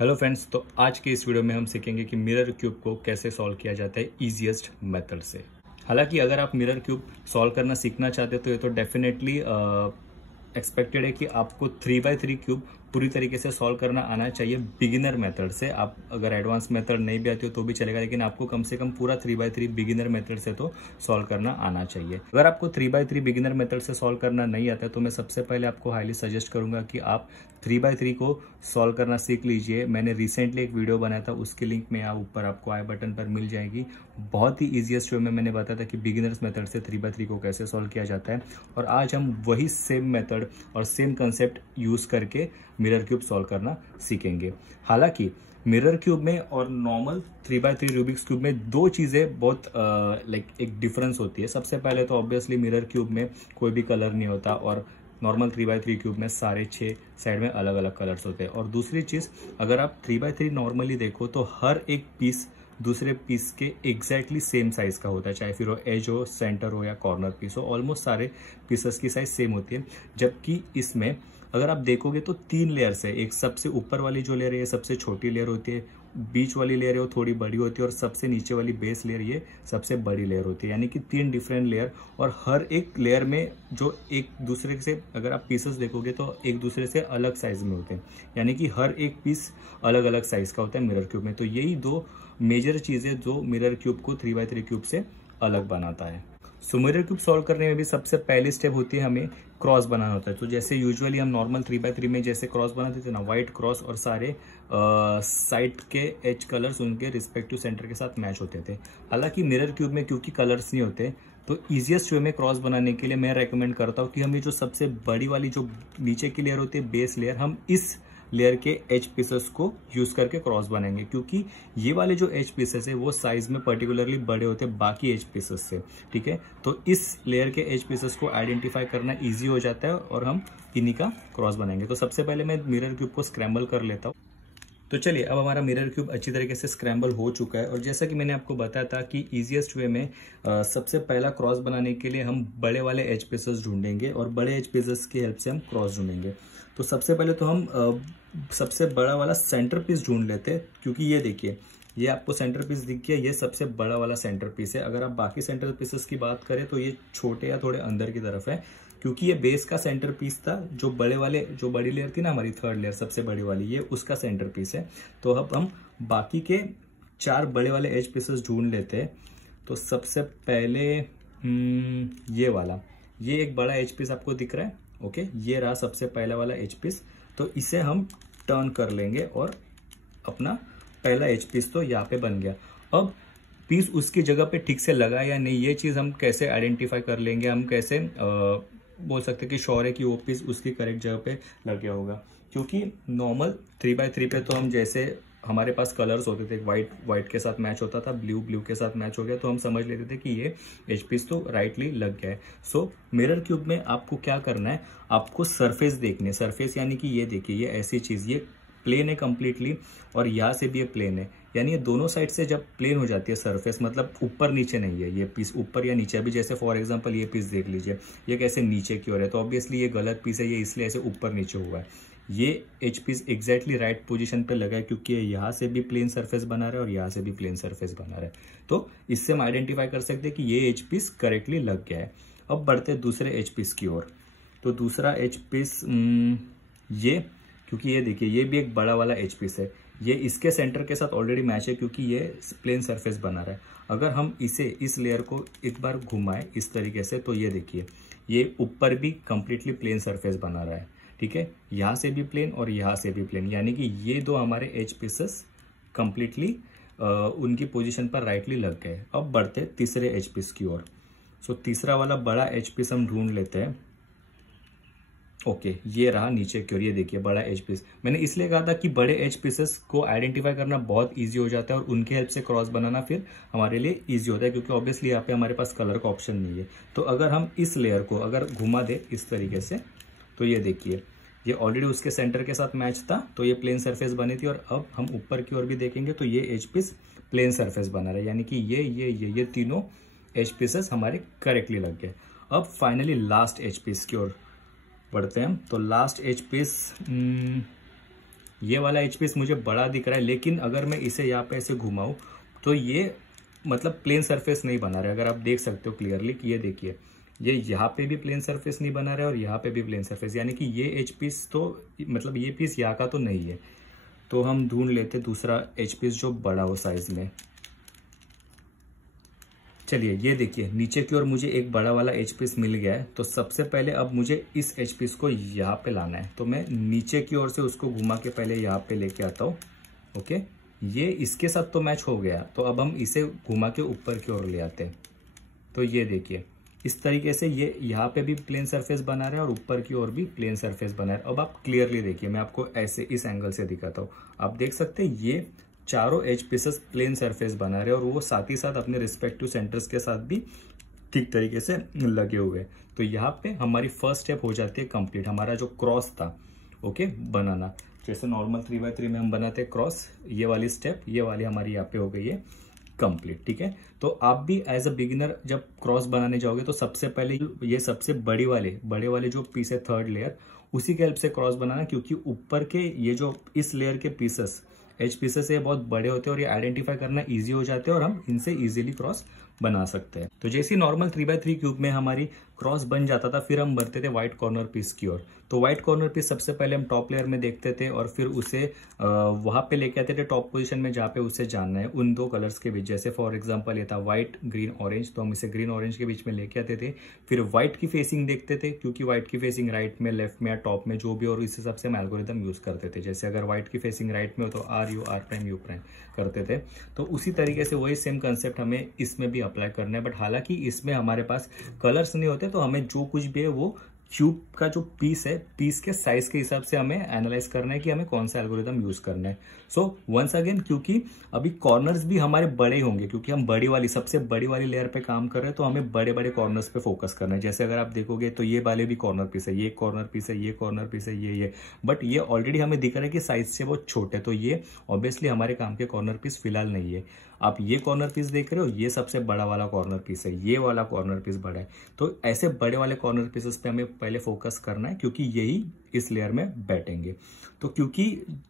Hello friends, तो आज के इस वीडियो में हम सीखेंगे कि मिरर क्यूब को कैसे सॉल्व किया जाता है इजीएस्ट मेथड से। हालांकि अगर आप मिरर क्यूब सॉल्व करना सीखना चाहते हो तो ये तो डेफिनेटली एक्सपेक्टेड है कि आपको 3x3 क्यूब पूरी तरीके से सॉल्व करना आना चाहिए बिगिनर मेथड से। आप अगर एडवांस मेथड नहीं भी आती हो तो भी चलेगा, लेकिन आपको कम से कम पूरा 3x3 बिगिनर मेथड से तो सॉल्व करना आना चाहिए। अगर आपको 3x3 बिगिनर मेथड से सॉल्व करना नहीं आता है तो मैं सबसे पहले आपको हाईली सजेस्ट करूंगा कि आप 3x3 को सॉल्व करना सीख लीजिए। मैंने रिसेंटली एक वीडियो बनाया था, उसकी लिंक में यहाँ ऊपर आपको आई बटन पर मिल जाएगी। बहुत ही ईजीएस्ट वे में मैंने बताया था कि बिगिनर्स मेथड से 3x3 को कैसे सॉल्व किया जाता है, और आज हम वही सेम मेथड और सेम कंसेप्ट यूज करके मिरर क्यूब सॉल्व करना सीखेंगे। हालांकि मिरर क्यूब में और नॉर्मल 3x3 रूबिक्स क्यूब में दो चीजें बहुत एक डिफरेंस होती है। सबसे पहले तो ऑब्वियसली मिरर क्यूब में कोई भी कलर नहीं होता और नॉर्मल 3x3 क्यूब में सारे 6 साइड में अलग अलग कलर्स होते हैं। और दूसरी चीज, अगर आप 3x3 नॉर्मली देखो तो हर एक पीस दूसरे पीस के एग्जैक्टली सेम साइज का होता है, चाहे फिर वो एज हो, सेंटर हो या कॉर्नर पीस हो। ऑलमोस्ट सारे पीसेस की साइज सेम होती है। जबकि इसमें अगर आप देखोगे तो 3 लेयर्स है। एक सबसे ऊपर वाली जो लेयर है ये सबसे छोटी लेयर होती है, बीच वाली लेयर है वो थोड़ी बड़ी होती है, और सबसे नीचे वाली बेस लेयर ये सबसे बड़ी लेयर होती है। यानी कि 3 डिफरेंट लेयर, और हर एक लेयर में जो एक दूसरे से अगर आप पीसेस देखोगे तो एक दूसरे से अलग साइज में होते हैं। यानी कि हर एक पीस अलग अलग साइज का होता है मिरर क्यूब में। तो यही दो मेजर चीजें जो मिरर क्यूब को 3x3 क्यूब से अलग बनाता है। सो मिरर क्यूब सॉल्व करने में भी सबसे पहली स्टेप होती है हमें क्रॉस बनाना होता है। तो जैसे यूजुअली हम नॉर्मल 3x3 में जैसे क्रॉस बनाते थे ना, व्हाइट क्रॉस, और सारे साइड के एज कलर्स उनके रिस्पेक्टिव सेंटर के साथ मैच होते थे। हालांकि मिरर क्यूब में क्योंकि कलर्स नहीं होते तो इजीएस्ट वे में क्रॉस बनाने के लिए मैं रेकमेंड करता हूँ कि हम ये जो सबसे बड़ी वाली जो नीचे की लेयर होती है, बेस लेयर, हम इस लेयर के एज पीसेस को यूज करके क्रॉस बनाएंगे, क्योंकि ये वाले जो एज पीसेस है वो साइज में पर्टिकुलरली बड़े होते हैं बाकी एज पीसेस से। ठीक है, तो इस लेयर के एज पीसेस को आइडेंटिफाई करना इजी हो जाता है और हम इन्हीं का क्रॉस बनाएंगे। तो सबसे पहले मैं मिरर क्यूब को स्क्रैम्बल कर लेता हूँ। तो चलिए, अब हमारा मिरर क्यूब अच्छी तरीके से स्क्रैम्बल हो चुका है, और जैसा कि मैंने आपको बताया था कि इजीएस्ट वे में सबसे पहला क्रॉस बनाने के लिए हम बड़े वाले एज पीसेस ढूंढेंगे, और बड़े एज पीसेस की हेल्प से हम क्रॉस ढूंढेंगे। तो सबसे पहले तो हम सबसे बड़ा वाला सेंटर पीस ढूंढ लेते हैं, क्योंकि ये देखिए, ये आपको सेंटर पीस दिख गया, ये सबसे बड़ा वाला सेंटर पीस है। अगर आप बाकी सेंटर पीसेस की बात करें तो ये छोटे या थोड़े अंदर की तरफ है, क्योंकि ये बेस का सेंटर पीस था। जो बड़ी लेयर थी ना हमारी, थर्ड लेयर सबसे बड़ी वाली, ये उसका सेंटर पीस है। तो अब हम बाकी के 4 बड़े वाले एज पीसेस ढूंढ लेते हैं। तो सबसे पहले ये वाला, ये एक बड़ा एज पीस आपको दिख रहा है। ओके, ये रहा सबसे पहला वाला एज पीस। तो इसे हम टर्न कर लेंगे और अपना पहला एज पीस तो यहाँ पे बन गया। अब पीस उसकी जगह पे ठीक से लगा या नहीं, ये चीज हम कैसे आइडेंटिफाई कर लेंगे, हम कैसे बोल सकते हैं कि श्योर है कि वो पीस उसकी करेक्ट जगह पे लग गया होगा। क्योंकि नॉर्मल 3x3 पे तो हम जैसे हमारे पास कलर्स होते थे, व्हाइट के साथ मैच होता था, ब्लू के साथ मैच हो गया, तो हम समझ लेते थे कि ये एज पीस तो राइटली लग गया है। सो मिरर क्यूब में आपको क्या करना है, आपको सरफेस देखनी है। सरफेस यानी कि ये देखिए, ये ऐसी चीज, ये प्लेन है कंप्लीटली, और यहाँ से भी ये प्लेन है। यानी ये दोनों साइड से जब प्लेन हो जाती है सरफेस, मतलब ऊपर नीचे नहीं है, ये पीस ऊपर या नीचे। अभी जैसे फॉर एग्जांपल ये पीस देख लीजिए, ये कैसे नीचे की ओर है, तो ऑब्वियसली ये गलत पीस है, ये इसलिए ऐसे ऊपर नीचे हुआ है। ये H piece exactly right position पे लगा है, क्योंकि यहाँ से भी प्लेन सरफेस बना रहा है और यहाँ से भी प्लेन सरफेस बना रहा है। तो इससे हम आइडेंटिफाई कर सकते हैं कि ये एच पीस करेक्टली लग गया है। अब बढ़ते हैं दूसरे एच पीस की ओर। तो दूसरा एच पीस ये, क्योंकि ये देखिए, ये भी एक बड़ा वाला एच पीस है, ये इसके सेंटर के साथ ऑलरेडी मैच है, क्योंकि ये प्लेन सरफेस बना रहा है। अगर हम इस लेयर को एक बार घुमाएं इस तरीके से, तो ये देखिए, ये ऊपर भी कंप्लीटली प्लेन सरफेस बना रहा है। ठीक है, यहाँ से भी प्लेन और यहाँ से भी प्लेन, यानी कि ये दो हमारे एज पीसेस कंप्लीटली उनकी पोजीशन पर राइटली लग गए। अब बढ़ते तीसरे एज पीस की ओर। सो तीसरा वाला बड़ा एज पीस हम ढूंढ लेते हैं। ओके, ये रहा नीचे की ओर, ये देखिए बड़ा एज पीस। मैंने इसलिए कहा था कि बड़े एज पीसेस को आइडेंटिफाई करना बहुत इजी हो जाता है, और उनके हेल्प से क्रॉस बनाना फिर हमारे लिए इजी होता है, क्योंकि ऑब्वियसली यहाँ पे हमारे पास कलर का ऑप्शन नहीं है। तो अगर हम इस लेयर को अगर घुमा दे इस तरीके से, तो ये देखिए, ये ऑलरेडी उसके सेंटर के साथ मैच था, तो ये प्लेन सरफेस बनी थी। और अब हम ऊपर की ओर भी देखेंगे तो ये एज पीस प्लेन सरफेस बना रहा है, यानी कि ये तीनों एज पीसेस हमारे करेक्टली लग गए। अब फाइनली लास्ट एज पीस की ओर बढ़ते हैं। तो लास्ट एज पीस ये वाला एज पीस मुझे बड़ा दिख रहा है, लेकिन अगर मैं इसे यहाँ पे ऐसे घुमाऊं तो ये मतलब प्लेन सरफेस नहीं बना रहा है। अगर आप देख सकते हो क्लियरली कि ये देखिए, ये यहाँ पे भी प्लेन सरफेस नहीं बना रहा है और यहाँ पे भी प्लेन सरफेस, यानी कि ये एज पीस तो मतलब ये पीस यहाँ का तो नहीं है। तो हम ढूंढ लेते दूसरा एज पीस जो बड़ा हो साइज में। चलिए ये देखिए, नीचे की ओर मुझे एक बड़ा वाला एच पीस मिल गया है। तो सबसे पहले अब मुझे इस एच पीस को यहाँ पे लाना है, तो मैं नीचे की ओर से उसको घुमा के पहले यहाँ पे लेके आता हूँ। ओके, ये इसके साथ तो मैच हो गया, तो अब हम इसे घुमा के ऊपर की ओर ले आते हैं। तो ये देखिए, इस तरीके से ये यहाँ पे भी प्लेन सरफेस बना रहा है और ऊपर की ओर भी प्लेन सरफेस बना है। अब आप क्लियरली देखिए, मैं आपको ऐसे इस एंगल से दिखाता हूँ। आप देख सकते हैं ये चारों एज पीसेस प्लेन सरफेस बना रहे हैं और वो साथ ही साथ अपने रिस्पेक्टिव सेंटर्स के साथ भी ठीक तरीके से लगे हुए। तो यहाँ पे हमारी फर्स्ट स्टेप हो जाती है कंप्लीट। हमारा जो क्रॉस था ओके बनाना, जैसे नॉर्मल 3x3 में हम बनाते हैं क्रॉस, ये वाली स्टेप, ये वाली हमारी यहाँ पे हो गई है कंप्लीट। ठीक है, तो आप भी एज अ बिगिनर जब क्रॉस बनाने जाओगे तो सबसे पहले ये सबसे बड़े वाले जो पीस है थर्ड लेयर, उसी के हेल्प से क्रॉस बनाना, क्योंकि ऊपर के ये जो इस लेयर के पीसेस एज पीसेस ये बहुत बड़े होते हैं और ये आइडेंटिफाई करना इजी हो जाते हैं और हम इनसे इजीली क्रॉस बना सकते हैं। तो जैसे नॉर्मल 3x3 क्यूब में हमारी क्रॉस बन जाता था, फिर हम बढ़ते थे व्हाइट कॉर्नर पीस की ओर। तो व्हाइट कॉर्नर पीस सबसे पहले हम टॉप लेयर में देखते थे और फिर उसे वहां पे लेके आते थे टॉप पोजीशन में, जहाँ पे उसे जानना है उन दो कलर्स के बीच। जैसे फॉर एग्जांपल ये था व्हाइट ग्रीन ऑरेंज, तो हम इसे ग्रीन ऑरेंज के बीच में लेके आते थे। फिर व्हाइट की फेसिंग देखते थे, क्योंकि व्हाइट की फेसिंग राइट में, लेफ्ट में या टॉप में जो भी, और इस हिसाब से हम एल्गोरिथम यूज करते थे। जैसे अगर व्हाइट की फेसिंग राइट में हो तो R करते थे। तो उसी तरीके से वही सेम कंसेप्ट हमें इसमें भी अप्लाई करना है। बट हालांकि इसमें हमारे पास कलर्स नहीं होते, तो हमें जो कुछ भी है वो क्यूब का जो पीस है, पीस के साइज के हिसाब से हमें एनालाइज करना है कि हमें कौन सा एल्गोरिथम यूज करना है। सो वंस अगेन, क्योंकि अभी कॉर्नर्स भी हमारे बड़े होंगे, क्योंकि हम बड़ी वाली सबसे बड़ी वाली लेयर पे काम कर रहे हैं, तो हमें बड़े बड़े कॉर्नर्स पे फोकस करना है। जैसे अगर आप देखोगे तो ये वाले भी कॉर्नर पीस है, ये कॉर्नर पीस है, ये कॉर्नर पीस है, ये बट ये ऑलरेडी हमें दिख रहा है कि साइज से बहुत छोटे, तो ये ऑब्वियसली हमारे काम के कॉर्नर पीस फिलहाल नहीं है। आप ये कॉर्नर पीस देख रहे हो, ये सबसे बड़ा वाला कॉर्नर पीस है, ये वाला कॉर्नर पीस बड़ा है। तो ऐसे बड़े वाले कॉर्नर पीसेस पे हमें पहले फोकस करना है, क्योंकि यही इस लेयर में बैठेंगे। तो क्योंकि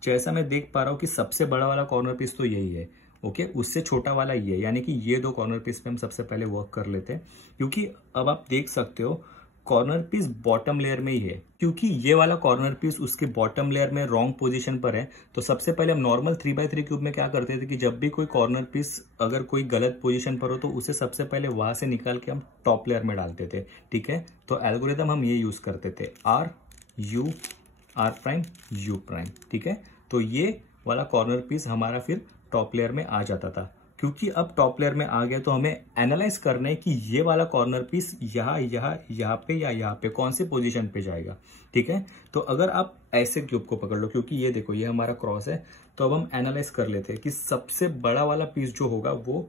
जैसा मैं देख पा रहा हूं कि सबसे बड़ा वाला कॉर्नर पीस तो यही है, ओके, उससे छोटा वाला ये है, यानी कि ये दो कॉर्नर पीस पे हम सबसे पहले वर्क कर लेते हैं। क्योंकि अब आप देख सकते हो कॉर्नर पीस बॉटम लेयर में ही है, क्योंकि ये वाला कॉर्नर पीस उसके बॉटम लेयर में रॉन्ग पोजीशन पर है। तो सबसे पहले हम नॉर्मल 3x3 क्यूब में क्या करते थे कि जब भी कोई कॉर्नर पीस अगर कोई गलत पोजीशन पर हो तो उसे सबसे पहले वहां से निकाल के हम टॉप लेयर में डालते थे। ठीक है, तो एल्गोरिथम हम ये यूज करते थे R' ठीक है, तो ये वाला कॉर्नर पीस हमारा फिर टॉप लेयर में आ जाता था। क्योंकि अब टॉप लेयर में आ गया तो हमें एनालाइज करना है कि ये वाला कॉर्नर पीस यहाँ पे या यहाँ पे कौन से पोजीशन पे जाएगा। ठीक है, तो अगर आप ऐसे क्यूब को पकड़ लो, क्योंकि ये देखो ये हमारा क्रॉस है, तो अब हम एनालाइज कर लेते हैं कि सबसे बड़ा वाला पीस जो होगा वो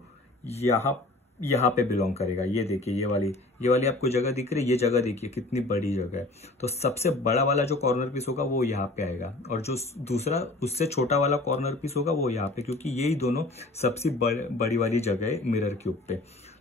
यहाँ पे बिलोंग करेगा। ये देखिए ये वाली आपको जगह दिख रही है, ये जगह देखिए कितनी बड़ी जगह है। तो सबसे बड़ा वाला जो कॉर्नर पीस होगा वो यहाँ पे आएगा, और जो दूसरा उससे छोटा वाला कॉर्नर पीस होगा वो यहाँ पे, क्योंकि यही दोनों सबसे बड़ी वाली जगह है मिरर क्यूब पे।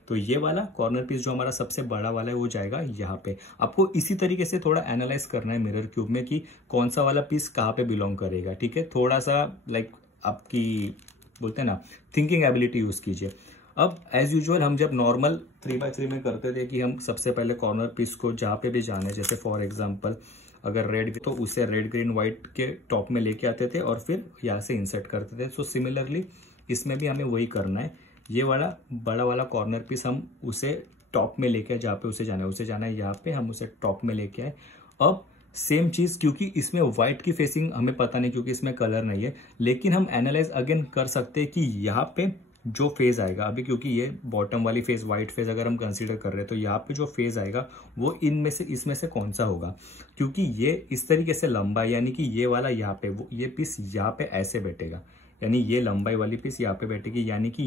तो ये वाला कॉर्नर पीस जो हमारा सबसे बड़ा वाला है वो जाएगा यहाँ पे। आपको इसी तरीके से थोड़ा एनालाइज करना है मिरर क्यूब में कि कौन सा वाला पीस कहाँ पे बिलोंग करेगा। ठीक है, थोड़ा सा लाइक आपकी बोलते हैं ना थिंकिंग एबिलिटी यूज कीजिए। अब एज यूजुअल हम जब नॉर्मल 3x3 में करते थे कि हम सबसे पहले कॉर्नर पीस को जहाँ पे भी जाना है, जैसे फॉर एग्जांपल अगर रेड तो उसे रेड ग्रीन व्हाइट के टॉप में लेके आते थे और फिर यहाँ से इंसर्ट करते थे। सो सिमिलरली इसमें भी हमें वही करना है। ये वाला बड़ा वाला कॉर्नर पीस हम उसे टॉप में लेके जहाँ पे उसे जाना है यहाँ पे, हम उसे टॉप में लेके आए। अब सेम चीज, क्योंकि इसमें व्हाइट की फेसिंग हमें पता नहीं क्योंकि इसमें कलर नहीं है, लेकिन हम एनालाइज अगेन कर सकते हैं कि यहाँ पे जो फेज आएगा अभी, क्योंकि ये बॉटम वाली फेज व्हाइट फेज अगर हम कंसीडर कर रहे हैं, तो यहाँ पे जो फेज आएगा वो इनमें से इसमें से कौन सा होगा। क्योंकि ये इस तरीके से लंबा है, यानी कि ये वाला यहाँ पे, वो ये पीस यहाँ पे ऐसे बैठेगा, यानी ये लंबाई वाली पीस यहाँ पे बैठेगी, यानी कि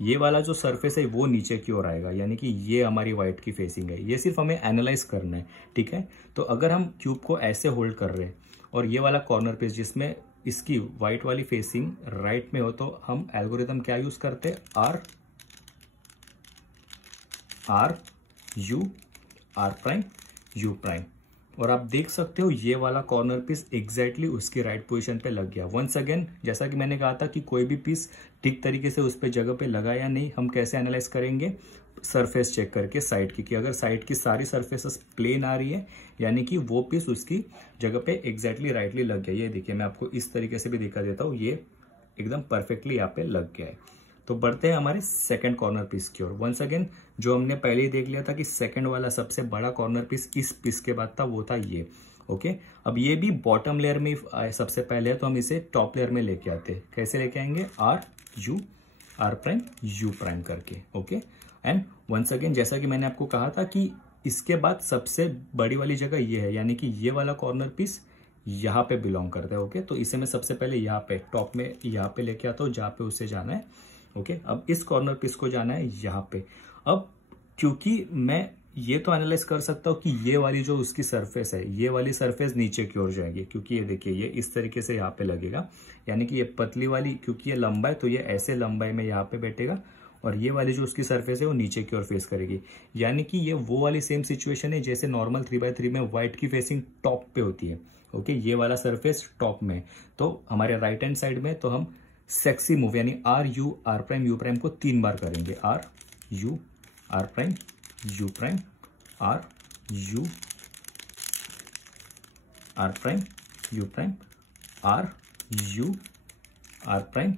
ये वाला जो सरफेस है वो नीचे की ओर आएगा, यानी कि ये हमारी व्हाइट की फेसिंग है। ये सिर्फ हमें एनालाइज करना है। ठीक है, तो अगर हम क्यूब को ऐसे होल्ड कर रहे हैं और ये वाला कॉर्नर पीस जिसमें इसकी व्हाइट वाली फेसिंग राइट में हो, तो हम एल्गोरिथम क्या यूज करते हैं, R' U'। और आप देख सकते हो ये वाला कॉर्नर पीस एग्जैक्टली उसकी राइट पोजीशन पे लग गया। वंस अगेन जैसा कि मैंने कहा था कि कोई भी पीस ठीक तरीके से उस पे जगह पे लगा या नहीं, हम कैसे एनालाइज करेंगे, सरफेस चेक करके साइड की, कि अगर साइड की सारी सरफेसेस प्लेन आ रही है यानी कि वो पीस उसकी जगह पे एग्जैक्टली राइटली लग गया। ये देखिए मैं आपको इस तरीके से भी दिखा देता हूँ, ये एकदम परफेक्टली यहाँ पे लग गया है। तो बढ़ते हैं हमारे सेकंड कॉर्नर पीस की ओर। वंस अगेन जो हमने पहले ही देख लिया था कि सेकंड वाला सबसे बड़ा कॉर्नर पीस इस पीस के बाद था, वो था ये। ओके, अब ये भी बॉटम लेयर में सबसे पहले है, तो हम इसे टॉप लेयर में लेके आते हैं। कैसे लेके आएंगे, R U R prime U prime करके। ओके, एंड वंस अगेन जैसा कि मैंने आपको कहा था कि इसके बाद सबसे बड़ी वाली जगह ये है, यानी कि ये वाला कॉर्नर पीस यहाँ पे बिलोंग करता है। ओके, तो इसे मैं सबसे पहले यहाँ पे टॉप में यहाँ पे लेके आता हूँ जहाँ पे उसे जाना है। ओके, अब इस कॉर्नर पीस को जाना है यहाँ पे। अब क्योंकि मैं ये तो एनालाइज कर सकता हूँ कि ये वाली जो उसकी सरफेस है, ये वाली सरफेस नीचे की ओर जाएगी, क्योंकि ये देखिए ये इस तरीके से यहाँ पे लगेगा, यानी कि ये पतली वाली, क्योंकि ये लंबा है तो ये ऐसे लंबाई में यहाँ पे बैठेगा, और ये वाली जो उसकी सरफेस है वो नीचे की ओर फेस करेगी। यानी कि ये वो वाली सेम सिचुएशन है जैसे नॉर्मल 3x3 में व्हाइट की फेसिंग टॉप पे होती है। ओके, ये वाला सरफेस टॉप में, तो हमारे राइट हैंड साइड में तो हम सेक्सी मूव यानी R U R prime U prime को 3 बार करेंगे। R U R prime U prime, R U R prime U prime, R U R prime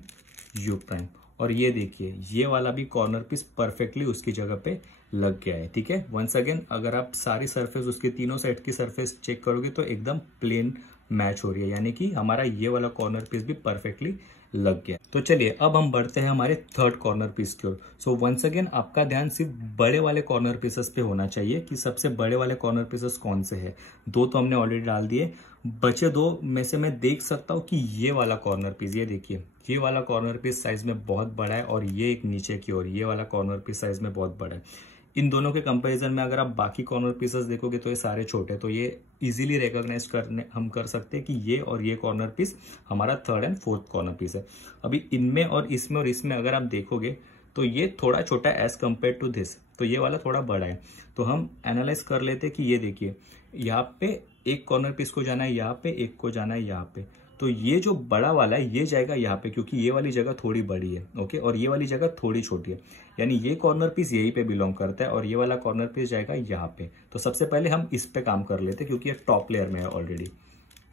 U prime. और ये देखिए ये वाला भी कॉर्नर पीस परफेक्टली उसकी जगह पे लग गया है। ठीक है, वंस अगेन अगर आप सारी सरफेस उसके तीनों साइड की सरफेस चेक करोगे तो एकदम प्लेन मैच हो रही है, यानी कि हमारा ये वाला कॉर्नर पीस भी परफेक्टली लग गया। तो चलिए अब हम बढ़ते हैं हमारे थर्ड कॉर्नर पीस की ओर। सो वंस अगेन आपका ध्यान सिर्फ बड़े वाले कॉर्नर पीसेस पे होना चाहिए कि सबसे बड़े वाले कॉर्नर पीसेस कौन से हैं। 2 तो हमने ऑलरेडी डाल दिए, बचे 2 में से मैं देख सकता हूँ कि ये वाला कॉर्नर पीस, ये देखिए ये वाला कॉर्नर पीस साइज में बहुत बड़ा है, और ये एक नीचे की ओर ये वाला कॉर्नर पीस साइज में बहुत बड़ा है। इन दोनों के कंपैरिजन में अगर आप बाकी कॉर्नर पीसेस देखोगे तो ये सारे छोटे, तो ये इजीली रिकॉग्नाइज करने हम कर सकते हैं कि ये और ये कॉर्नर पीस हमारा third and fourth corner piece है। अभी इनमें और इसमें अगर आप देखोगे तो ये थोड़ा छोटा एज कम्पेयर टू दिस, तो ये वाला थोड़ा बड़ा है। तो हम एनालाइज कर लेते कि ये देखिए यहाँ पे एक कॉर्नर पीस को जाना है यहाँ पे, एक को जाना है यहाँ पे, तो ये जो बड़ा वाला है ये जाएगा यहाँ पे, क्योंकि ये वाली जगह थोड़ी बड़ी है। ओके, और ये वाली जगह थोड़ी छोटी है, यानी ये कॉर्नर पीस यहीं पे बिलोंग करता है, और ये वाला कॉर्नर पीस जाएगा यहाँ पे। तो सबसे पहले हम इस पे काम कर लेते क्योंकि ये टॉप लेयर में है ऑलरेडी।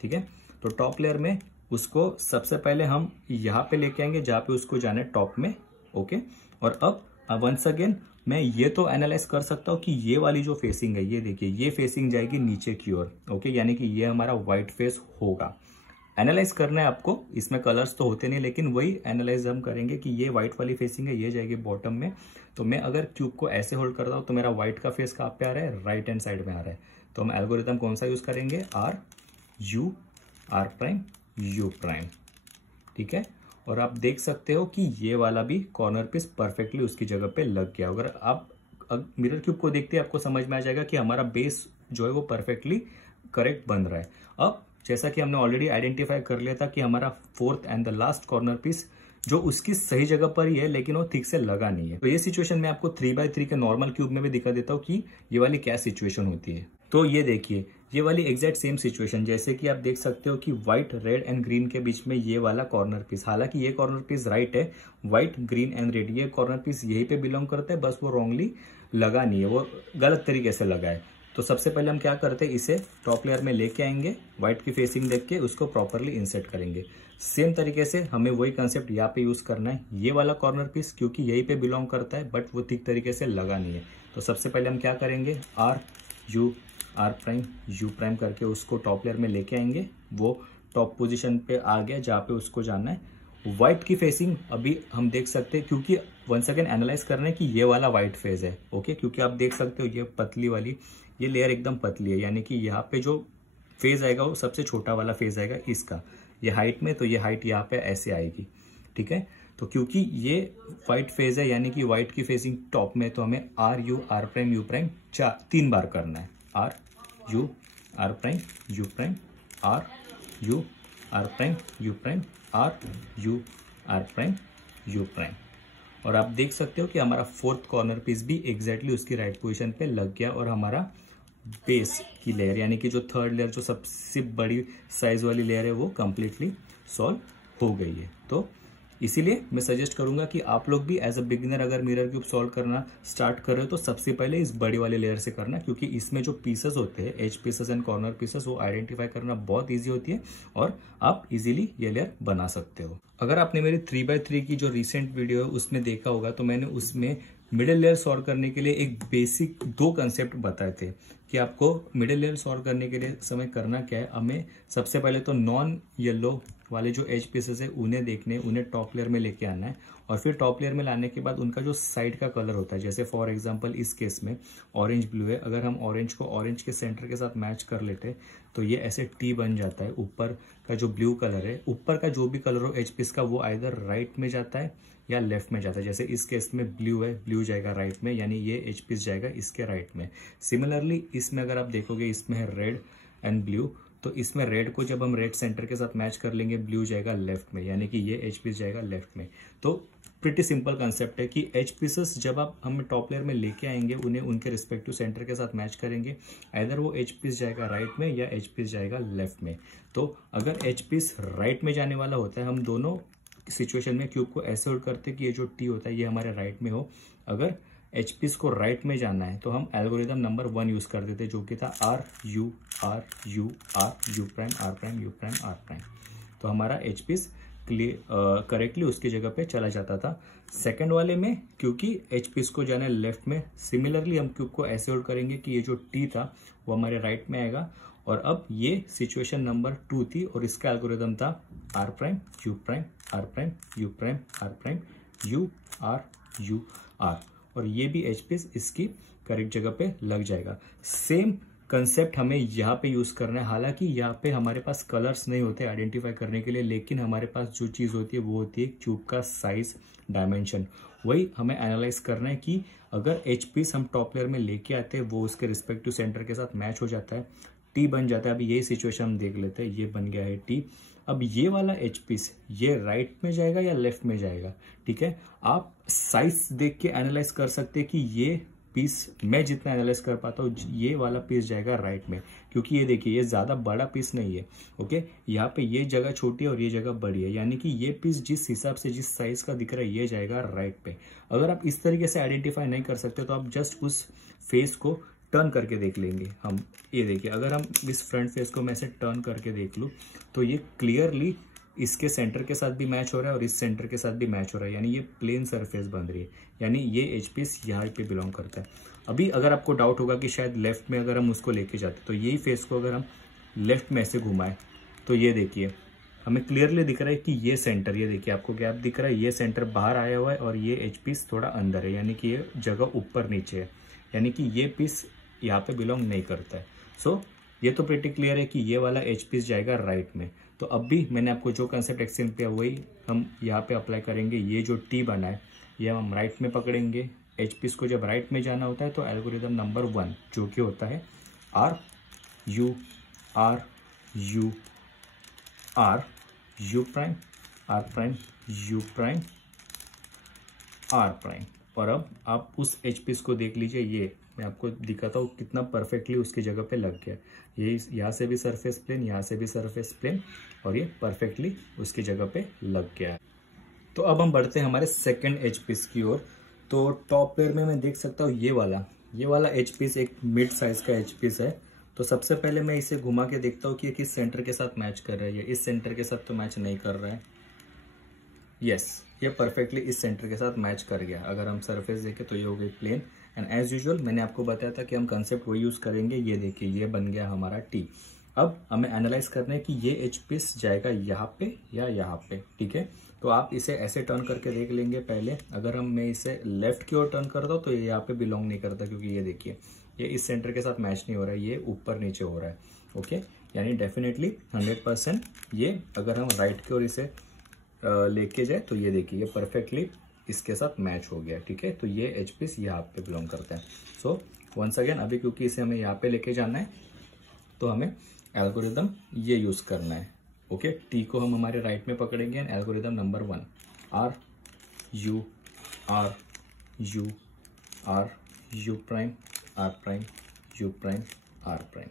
ठीक है, तो टॉप लेयर में उसको सबसे पहले हम यहाँ पे लेके आएंगे जहाँ पे उसको जाना है टॉप में। ओके, और अब वंस अगेन मैं ये तो एनालाइज कर सकता हूँ कि ये वाली जो फेसिंग है, ये देखिए ये फेसिंग जाएगी नीचे की ओर। ओके, यानी कि ये हमारा व्हाइट फेस होगा। एनालाइज करना है आपको, इसमें कलर्स तो होते नहीं, लेकिन वही एनालाइज हम करेंगे कि ये व्हाइट वाली फेसिंग है, ये जाएगी बॉटम में। तो मैं अगर क्यूब को ऐसे होल्ड करता हूँ तो मेरा व्हाइट का फेस कहाँ पे आ रहा है, राइट हैंड साइड में आ रहा है। तो हम एल्गोरिथम कौन सा यूज करेंगे, R U R prime U prime. ठीक है, और आप देख सकते हो कि ये वाला भी कॉर्नर पीस परफेक्टली उसकी जगह पे लग गया। अगर आप मिरर क्यूब को देखते हैं आपको समझ में आ जाएगा कि हमारा बेस जो है वो परफेक्टली करेक्ट बन रहा है। अब जैसा कि हमने ऑलरेडी आइडेंटिफाई कर लिया था कि हमारा fourth and the last corner piece जो उसकी सही जगह पर ही है लेकिन वो ठीक से लगा नहीं है। तो ये सिचुएशन मैं आपको 3x3 के नॉर्मल क्यूब में भी दिखा देता हूँ कि ये वाली क्या सिचुएशन होती है। तो ये देखिए ये वाली एग्जैक्ट सेम सिचुएशन, जैसे कि आप देख सकते हो कि व्हाइट रेड एंड ग्रीन के बीच में ये वाला कॉर्नर पीस, हालांकि ये कॉर्नर पीस राइट है, व्हाइट ग्रीन एंड रेड ये कॉर्नर पीस यही पे बिलोंग करता है, बस वो रॉन्गली लगा नहीं है, वो गलत तरीके से लगा है। तो सबसे पहले हम क्या करते हैं, इसे टॉप लेयर में लेके आएंगे, व्हाइट की फेसिंग देख के उसको प्रॉपरली इंसर्ट करेंगे। सेम तरीके से हमें वही कंसेप्ट यहाँ पे यूज करना है। ये वाला कॉर्नर पीस क्योंकि यही पे बिलोंग करता है बट वो ठीक तरीके से लगा नहीं है, तो सबसे पहले हम क्या करेंगे, R U R prime U prime करके उसको टॉप लेयर में लेके आएंगे। वो टॉप पोजीशन पे आ गया जहाँ पे उसको जाना है। व्हाइट की फेसिंग अभी हम देख सकते हैं, क्योंकि वन सेकेंड एनालाइज करना है कि ये वाला व्हाइट फेज है। ओके, क्योंकि आप देख सकते हो ये पतली वाली ये लेयर एकदम पतली है, यानी कि यहाँ पे जो फेज आएगा वो सबसे छोटा वाला फेज आएगा इसका, ये हाइट में, तो ये हाइट यहाँ पे ऐसे आएगी। ठीक है, तो क्योंकि ये व्हाइट फेज है यानी कि व्हाइट की फेसिंग टॉप में, तो हमें R U R prime U prime 3 बार करना है। R U R prime U prime, R U R prime U prime, R U R prime U prime. और आप देख सकते हो कि हमारा फोर्थ कॉर्नर पीस भी एग्जैक्टली उसकी राइट पोजीशन पे लग गया और हमारा बेस की लेयर यानी कि जो थर्ड लेयर, जो सबसे बड़ी साइज वाली लेयर है, वो कंप्लीटली सॉल्व हो गई है। तो इसीलिए मैं सजेस्ट करूंगा कि आप लोग भी एज अ बिगिनर अगर मिरर क्यूब सॉल्व करना स्टार्ट कर रहे हो तो सबसे पहले इस बड़ी वाले लेयर से करना, क्योंकि इसमें जो पीसेस होते हैं, edge pieces and corner pieces, वो आइडेंटिफाई करना बहुत ईजी होती है और आप इजीली ये लेयर बना सकते हो। अगर आपने मेरी 3x3 की जो रिसेंट वीडियो है उसमें देखा होगा तो मैंने उसमें मिडिल लेयर सॉल्व करने के लिए एक बेसिक 2 कंसेप्ट बताए थे कि आपको मिडिल लेयर सॉल्व करने के लिए समय करना क्या है। हमें सबसे पहले तो नॉन येलो वाले जो एज पीसेस है उन्हें देखने, उन्हें टॉप लेयर में लेके आना है और फिर टॉप लेयर में लाने के बाद उनका जो साइड का कलर होता है, जैसे फॉर एग्जांपल इस केस में ऑरेंज ब्लू है, अगर हम ऑरेंज को ऑरेंज के सेंटर के साथ मैच कर लेते तो ये ऐसे टी बन जाता है। ऊपर का जो ब्लू कलर है, ऊपर का जो भी कलर हो एज पीस का, वो आइदर राइट में जाता है या लेफ्ट में जाता है। जैसे इस केस में ब्लू है, ब्लू जाएगा राइट में, यानी ये एज पीस जाएगा इसके राइट में। सिमिलरली इसमें अगर आप देखोगे इसमें है रेड एंड ब्लू, तो इसमें रेड को जब हम रेड सेंटर के साथ मैच कर लेंगे, ब्लू जाएगा लेफ्ट में, यानी कि ये एच पीस जाएगा लेफ्ट में। तो प्रिटी सिंपल कंसेप्ट है कि एच पीसेस जब आप हम टॉप लेयर में लेके आएंगे, उन्हें उनके रिस्पेक्टिव सेंटर के साथ मैच करेंगे, आइदर वो एच पीस जाएगा राइट में या एच पीस जाएगा लेफ्ट में। तो अगर एच पीस राइट में जाने वाला होता है, हम दोनों सिचुएशन में क्यूब को ऐसे होल्ड करते कि ये जो टी होता है ये हमारे राइट में हो। अगर एच पीस को राइट में जाना है तो हम एल्गोरिदम नंबर 1 यूज कर देते, जो कि था R U R U R U prime R prime U prime R prime. तो हमारा एच पीस करेक्टली उसकी जगह पे चला जाता था। सेकंड वाले में क्योंकि एच पीस को जाना है लेफ्ट में, सिमिलरली हम क्यूब को ऐसे होल्ड करेंगे कि ये जो टी था वो हमारे राइट में आएगा। और अब ये सिचुएशन नंबर 2 थी और इसका एल्गोरिदम था R prime U prime R prime U prime R prime U R, और ये भी एच पीस इसकी करेक्ट जगह पे लग जाएगा। सेम कंसेप्ट हमें यहाँ पे यूज करना है। हालांकि यहाँ पे हमारे पास कलर्स नहीं होते आइडेंटिफाई करने के लिए, लेकिन हमारे पास जो चीज होती है वो होती है क्यूब का साइज, डायमेंशन। वही हमें एनालाइज करना है कि अगर एच पीस हम टॉप लेयर में लेके आते हैं, वो उसके रिस्पेक्टिव सेंटर के साथ मैच हो जाता है, टी बन जाता है। अभी यही सिचुएशन हम देख लेते हैं, ये बन गया है टी। अब ये वाला एच पीस ये राइट में जाएगा या लेफ्ट में जाएगा, ठीक है। आप साइज देख के एनालाइज कर सकते हैं कि ये पीस, मैं जितना एनालाइज कर पाता हूँ, ये वाला पीस जाएगा राइट में, क्योंकि ये देखिए ये ज्यादा बड़ा पीस नहीं है। ओके, यहाँ पे ये जगह छोटी है और ये जगह बड़ी है, यानी कि ये पीस जिस हिसाब से जिस साइज का दिख रहा है ये जाएगा राइट पे। अगर आप इस तरीके से आइडेंटिफाई नहीं कर सकते तो आप जस्ट उस फेस को टर्न करके देख लेंगे हम। ये देखिए, अगर हम इस फ्रंट फेस को मैं ऐसे टर्न करके देख लूँ तो ये क्लियरली इसके सेंटर के साथ भी मैच हो रहा है और इस सेंटर के साथ भी मैच हो रहा है, यानी ये प्लेन सरफेस बन रही है, यानी ये एच पीस यहाँ पे बिलोंग करता है। अभी अगर आपको डाउट होगा कि शायद लेफ्ट में अगर हम उसको लेके जाते, तो यही फेस को अगर हम लेफ्ट में ऐसे घुमाए तो ये देखिए हमें क्लियरली दिख रहा है कि ये सेंटर, ये देखिए आपको गैप दिख रहा है, ये सेंटर बाहर आया हुआ है और ये एच पीस थोड़ा अंदर है, यानी कि ये जगह ऊपर नीचे है, यानी कि ये पीस यहाँ पे बिलोंग नहीं करता है। सो ये तो प्रीटी क्लियर है कि ये वाला एच पीस जाएगा राइट में। तो अब भी मैंने आपको जो कंसेप्ट एक्सप्लेन किया वही हम यहाँ पे अप्लाई करेंगे। ये जो टी बना है ये हम राइट में पकड़ेंगे। एच पीस को जब राइट में जाना होता है तो एल्गोरिदम नंबर 1 जो कि होता है R U R U R U prime R prime U prime R prime. और अब आप उस एच पीस को देख लीजिए, ये मैं आपको दिखाता हूँ कितना परफेक्टली उसकी जगह पे लग गया। ये यहाँ से भी सरफेस प्लेन, यहाँ से भी सरफेस प्लेन, और ये परफेक्टली उसकी जगह पे लग गया है। तो अब हम बढ़ते हैं हमारे सेकंड एच पीस की ओर। तो टॉप लेयर में मैं देख सकता हूँ ये वाला एच पीस एक मिड साइज का एच पीस है। तो सबसे पहले मैं इसे घुमा के देखता हूँ कि किस सेंटर के साथ मैच कर रहा है। इस सेंटर के साथ तो मैच नहीं कर रहा है। यस, ये परफेक्टली इस सेंटर के साथ मैच कर गया। अगर हम सरफेस देखें तो ये हो गई प्लेन। एंड एज यूजुअल मैंने आपको बताया था कि हम कंसेप्ट वही यूज करेंगे। ये देखिए ये बन गया हमारा टी। अब हमें एनालाइज करना है कि ये एच पीस जाएगा यहाँ पे या यहाँ पे, ठीक है। तो आप इसे ऐसे टर्न करके देख लेंगे पहले। अगर मैं इसे लेफ्ट की ओर टर्न करता हूँ तो ये यहाँ पे बिलोंग नहीं करता, क्योंकि ये देखिए ये इस सेंटर के साथ मैच नहीं हो रहा है, ये ऊपर नीचे हो रहा है। ओके, यानी डेफिनेटली 100% ये अगर हम राइट की ओर इसे लेके जाए तो ये देखिए ये परफेक्टली इसके साथ मैच हो गया, ठीक है। तो ये एच पीस यहाँ पे बिलोंग करता है। सो वंस अगेन अभी क्योंकि इसे हमें यहाँ पे लेके जाना है तो हमें एल्गोरिदम ये यूज करना है। ओके, टी को हम हमारे राइट में पकड़ेंगे। Algorithm number 1 R U R U prime R prime U prime R prime,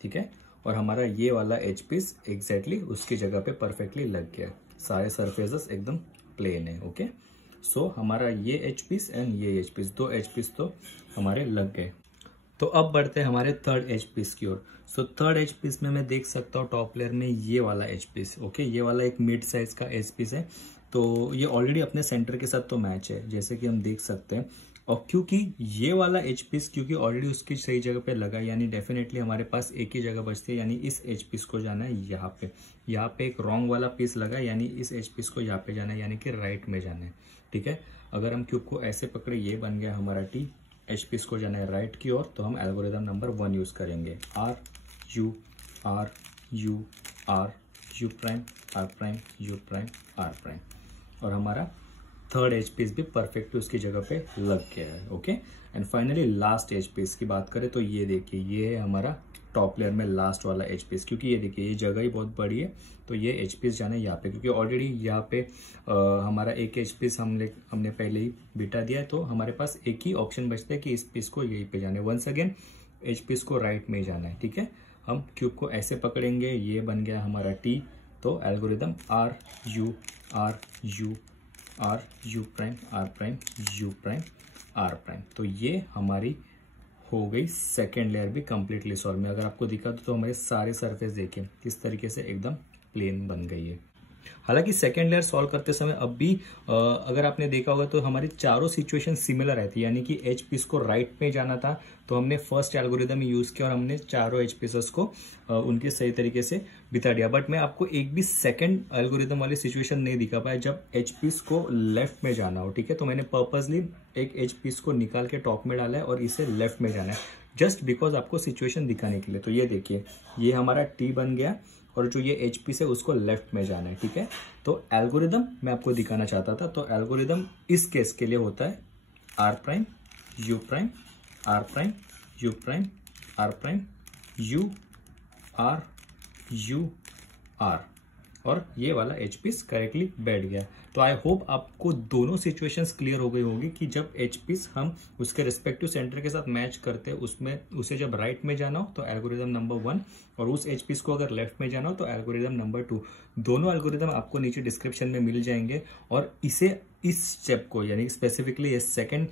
ठीक है। और हमारा ये वाला एच पीस एग्जैक्टली उसकी जगह पे परफेक्टली लग गया, सारे सरफेसेस एकदम प्लेन है। ओके, सो हमारा ये एच पीस एंड ये एच पीस, दो एच पीस तो हमारे लग गए। तो अब बढ़ते हैं हमारे थर्ड एच पीस की ओर। सो थर्ड एच पीस में मैं देख सकता हूँ टॉप लेयर में ये वाला एच पीस। ओके, ये वाला एक मिड साइज का एच पीस है, तो ये ऑलरेडी अपने सेंटर के साथ तो मैच है जैसे कि हम देख सकते हैं। और क्योंकि ये वाला एच पीस क्योंकि ऑलरेडी उसकी सही जगह पे लगा, यानी डेफिनेटली हमारे पास एक ही जगह बचती है, यानी इस एच पीस को जाना है यहाँ पे। यहाँ पे एक रॉन्ग वाला पीस लगा, यानी इस एच पीस को यहाँ पे जाना है, यानी कि राइट में जाना है, ठीक है। अगर हम क्यूब को ऐसे पकड़े, ये बन गया हमारा टी, एच पीस को जाना है राइट की ओर, तो हम एल्गोरिथम नंबर 1 यूज करेंगे, R U R U R U prime R prime U prime R prime. और हमारा थर्ड एच पीस भी परफेक्टली उसकी जगह पे लग गया है। Okay, and finally last H piece की बात करें तो ये देखिए, ये है हमारा टॉप लेयर में लास्ट वाला एच पीस। क्योंकि ये देखिए ये जगह ही बहुत बड़ी है, तो ये एच पीस जाना है यहाँ पे, क्योंकि ऑलरेडी यहाँ पे हमारा एक एच पीस हमने पहले ही बिठा दिया है, तो हमारे पास एक ही ऑप्शन बचता है कि इस पीस को यहीं पे जाना है। वंस अगेन एच पीस को राइट में जाना है, ठीक है। हम क्यूब को ऐसे पकड़ेंगे, ये बन गया हमारा टी, तो algorithm R U R U R U prime R prime U prime R prime. तो ये हमारी हो गई सेकेंड लेयर भी कंप्लीटली सॉल्व। में अगर आपको दिखा तो हमारे सारे सरफेस देखिए किस तरीके से एकदम प्लेन बन गई है। हालांकि सेकेंड लेयर सॉल्व करते समय अब भी अगर आपने देखा होगा तो हमारी चारों सिचुएशन सिमिलर रहती है, यानी कि एच पीस को राइट में जाना था तो हमने फर्स्ट एल्गोरिदम यूज किया और हमने चारों एच पीसेस को उनके सही तरीके से बिता दिया। बट मैं आपको एक भी सेकंड एल्गोरिदम वाली सिचुएशन नहीं दिखा पाया जब एच पीस को लेफ्ट में जाना हो, ठीक है। तो मैंने पर्पसली एक एच पीस को निकाल के टॉप में डाला है और इसे लेफ्ट में जाना है, जस्ट बिकॉज आपको सिचुएशन दिखाने के लिए। तो ये देखिए, ये हमारा टी बन गया और जो ये एच पीस है उसको लेफ्ट में जाना है, ठीक है। तो एल्गोरिदम मैं आपको दिखाना चाहता था, तो एल्गोरिदम इस केस के लिए होता है R prime U prime R prime U prime R prime U R U R, और ये वाला एच पीस करेक्टली बैठ गया। तो आई होप आपको दोनों सिचुएशंस क्लियर हो गई होगी कि जब एच पीस हम उसके रिस्पेक्टिव सेंटर के साथ मैच करते हैं, उसमें उसे जब राइट में जाना हो तो एल्गोरिदम नंबर 1, और उस एच पीस को अगर लेफ्ट में जाना हो तो एल्गोरिदम नंबर 2। दोनों एल्गोरिदम आपको नीचे डिस्क्रिप्शन में मिल जाएंगे। और इसे इस स्टेप को यानी स्पेसिफिकली ये सेकंड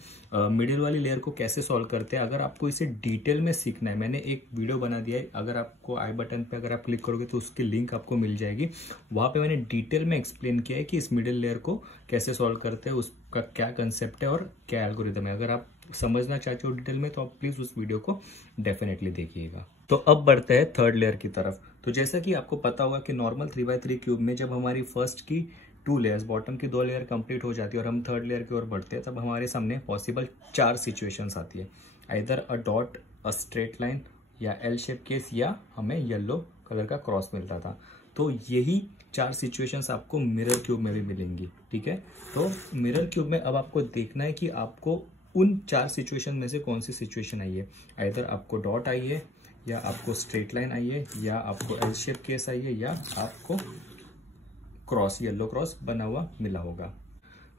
मिडिल वाली लेयर को कैसे सॉल्व करते हैं, अगर आपको इसे डिटेल में सीखना है, मैंने एक वीडियो बना दिया है, अगर आपको आई बटन पे अगर आप क्लिक करोगे तो उसकी लिंक आपको मिल जाएगी। वहां पे मैंने डिटेल में एक्सप्लेन किया है कि इस मिडिल लेयर को कैसे सॉल्व करते हैं, उसका क्या कंसेप्ट है और क्या एल्गोरिदम है। अगर आप समझना चाहते हो डिटेल में तो आप प्लीज उस वीडियो को डेफिनेटली देखिएगा। तो अब बढ़ते हैं थर्ड लेयर की तरफ। तो जैसा कि आपको पता होगा कि नॉर्मल 3x3 क्यूब में जब हमारी फर्स्ट की 2 लेयर्स, बॉटम की 2 लेयर कंप्लीट हो जाती है और हम थर्ड लेयर की ओर बढ़ते हैं, तब हमारे सामने पॉसिबल 4 सिचुएशंस आती है, either a dot, a straight line, या एल शेप केस, या हमें येलो कलर का क्रॉस मिलता था। तो यही 4 सिचुएशंस आपको मिरर क्यूब में भी मिलेंगी, ठीक है। तो मिरर क्यूब में अब आपको देखना है कि आपको उन 4 सिचुएशन में से कौन सी सिचुएशन आई है, आइदर आपको डॉट आई है, या आपको स्ट्रेट लाइन आई है, या आपको एल शेप केस आई है, या आपको क्रॉस, येलो क्रॉस बना हुआ मिला होगा।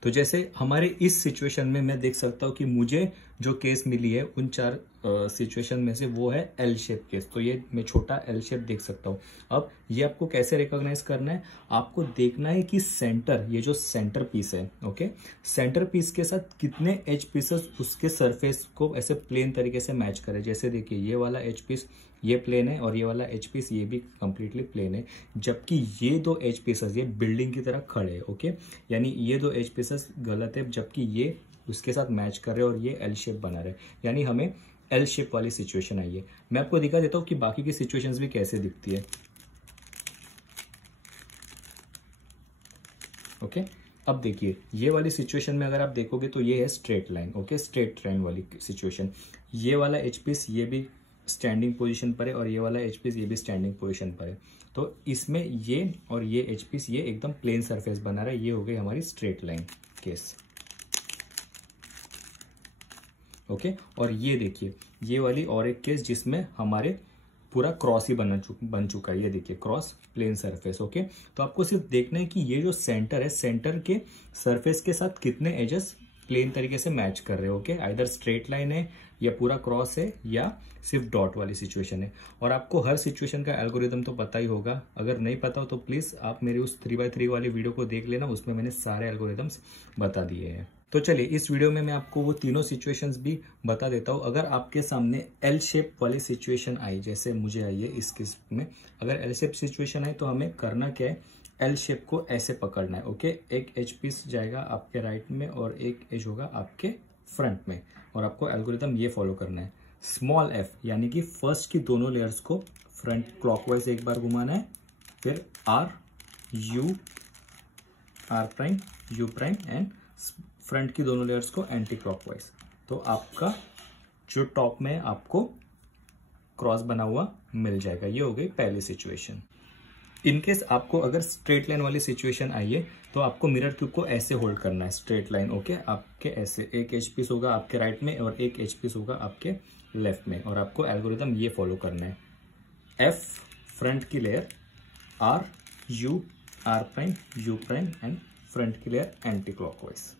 तो जैसे हमारे इस सिचुएशन में मैं देख सकता हूं कि मुझे जो केस मिली है उन 4 सिचुएशन में से वो है एल शेप केस। तो ये मैं छोटा एल शेप देख सकता हूं। अब ये आपको कैसे रिकॉग्नाइज करना है, आपको देखना है कि सेंटर, ये जो सेंटर पीस है, ओके, सेंटर पीस के साथ कितने एच पीसेस उसके सरफेस को ऐसे प्लेन तरीके से मैच करे। जैसे देखिए ये वाला एच पीस ये प्लेन है और ये वाला एच पीस ये भी कंप्लीटली प्लेन है, जबकि ये 2 एच पीसेस ये बिल्डिंग की तरह खड़े हैं, ओके। यानी ये 2 एच पीसेस गलत है, जबकि ये उसके साथ मैच कर रहे हैं और ये एल शेप बना रहे, यानी हमें एल शेप वाली सिचुएशन आई है। मैं आपको दिखा देता हूं कि बाकी की सिचुएशंस भी कैसे दिखती है, ओके। अब देखिए ये वाली सिचुएशन में अगर आप देखोगे तो ये है straight line, okay, straight line वाली सिचुएशन। ये वाला एच पीस ये भी स्टैंडिंग पोजीशन पर है और ये वाला एच पीस ये भी स्टैंडिंग पोजीशन पर है। तो इसमें ये और ये एच पीस ये एकदम प्लेन सरफेस बना रहा है, ये हो गई हमारी स्ट्रेट लाइन केस, ओके। और ये देखिए ये वाली और एक केस जिसमें हमारे पूरा क्रॉस ही बन चुका है, ये देखिए क्रॉस प्लेन सरफेस, ओके। तो आपको सिर्फ देखना है कि ये जो सेंटर है, सेंटर के सरफेस के साथ कितने एजेस प्लेन तरीके से मैच कर रहे हो। ओके, आइदर स्ट्रेट लाइन है या पूरा क्रॉस है या सिर्फ डॉट वाली सिचुएशन है। और आपको हर सिचुएशन का एल्गोरिदम तो पता ही होगा, अगर नहीं पता हो तो प्लीज आप मेरी उस 3x3 वाली वीडियो को देख लेना, उसमें मैंने सारे एल्गोरिदम्स बता दिए हैं। तो चलिए इस वीडियो में मैं आपको वो तीनों सिचुएशंस भी बता देता हूँ। अगर आपके सामने एल शेप वाली सिचुएशन आई, जैसे मुझे आई है इस केस में, अगर एल शेप सिचुएशन आई तो हमें करना क्या है, एल शेप को ऐसे पकड़ना है। ओके, एक एज पीस जाएगा आपके राइट में और एक एज होगा आपके फ्रंट में, और आपको एल्गोरिदम ये फॉलो करना है। स्मॉल एफ यानी कि फर्स्ट की दोनों लेयर्स को फ्रंट क्लॉकवाइज एक बार घुमाना है, फिर R U R prime U prime and front की दोनों लेयर्स को एंटी क्लॉकवाइज। तो आपका जो टॉप में आपको क्रॉस बना हुआ मिल जाएगा। ये हो गई पहली सिचुएशन। इनकेस आपको अगर स्ट्रेट लाइन वाली सिचुएशन आई है तो आपको मिरर क्यूब को ऐसे होल्ड करना है, स्ट्रेट लाइन। ओके, आपके ऐसे एक एज पीस होगा आपके राइट में और एक एज पीस होगा आपके लेफ्ट में, और आपको एल्गोरिदम ये फॉलो करना है। एफ फ्रंट की layer, R U R prime U prime and front की लेयर एंटी क्लॉकवाइज।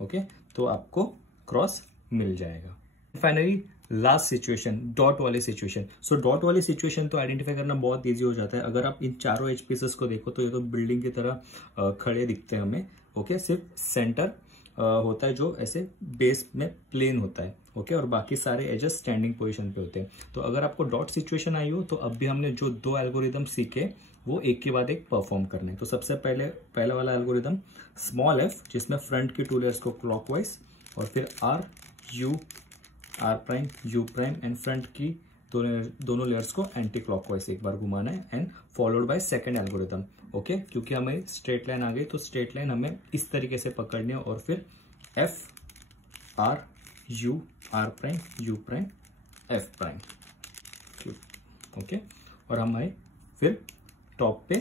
ओके, तो आपको क्रॉस मिल जाएगा। फाइनली लास्ट सिचुएशन, डॉट वाली सिचुएशन। सो डॉट वाली सिचुएशन तो आइडेंटिफाई करना बहुत इजी हो जाता है। अगर आप इन चारों एज पीसेस को देखो तो ये तो बिल्डिंग की तरह खड़े दिखते हैं हमें। ओके, सिर्फ सेंटर होता है जो ऐसे बेस में प्लेन होता है। ओके, और बाकी सारे एजेस स्टैंडिंग पोजीशन पे होते हैं। तो अगर आपको डॉट सिचुएशन आई हो तो अब भी हमने जो दो एल्गोरिदम सीखे वो एक के बाद एक परफॉर्म करने। तो सबसे पहला वाला एल्गोरिदम स्मॉल एफ, जिसमें फ्रंट की टू लेयर्स को क्लॉकवाइज, और फिर R U R prime U prime and front की दोनों लेयर्स को एंटी क्लॉकवाइज एक बार घुमाना है, and followed by second algorithm. Okay, क्योंकि हमें स्ट्रेट लाइन आ गई तो स्ट्रेट लाइन हमें इस तरीके से पकड़नी है, और फिर F R U R prime U prime F prime. Okay, और हमें फिर टॉप पे